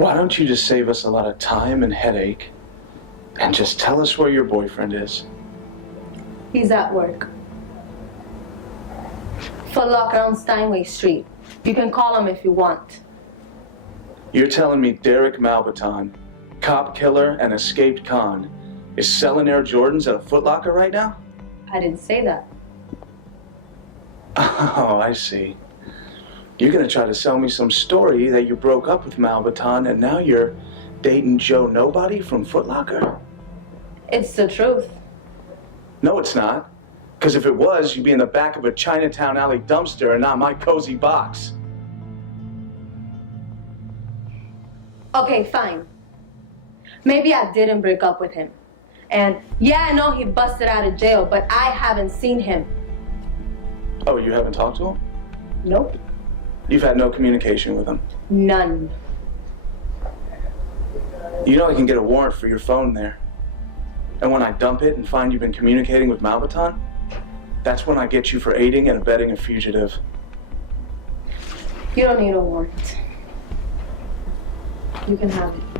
Why don't you just save us a lot of time and headache and just tell us where your boyfriend is? He's at work. Foot Locker on Steinway Street. You can call him if you want. You're telling me Derek Malbaton, cop killer and escaped con, is selling Air Jordans at a Foot Locker right now? I didn't say that. Oh, I see. You're gonna try to sell me some story that you broke up with Malbaton and now you're dating Joe Nobody from Foot Locker? It's the truth. No, it's not. Because if it was, you'd be in the back of a Chinatown alley dumpster and not my cozy box. Okay, fine. Maybe I didn't break up with him. And yeah, I know he busted out of jail, but I haven't seen him. Oh, you haven't talked to him? Nope. You've had no communication with him? None. You know I can get a warrant for your phone there. And when I dump it and find you've been communicating with Malbaton, that's when I get you for aiding and abetting a fugitive. You don't need a warrant. You can have it.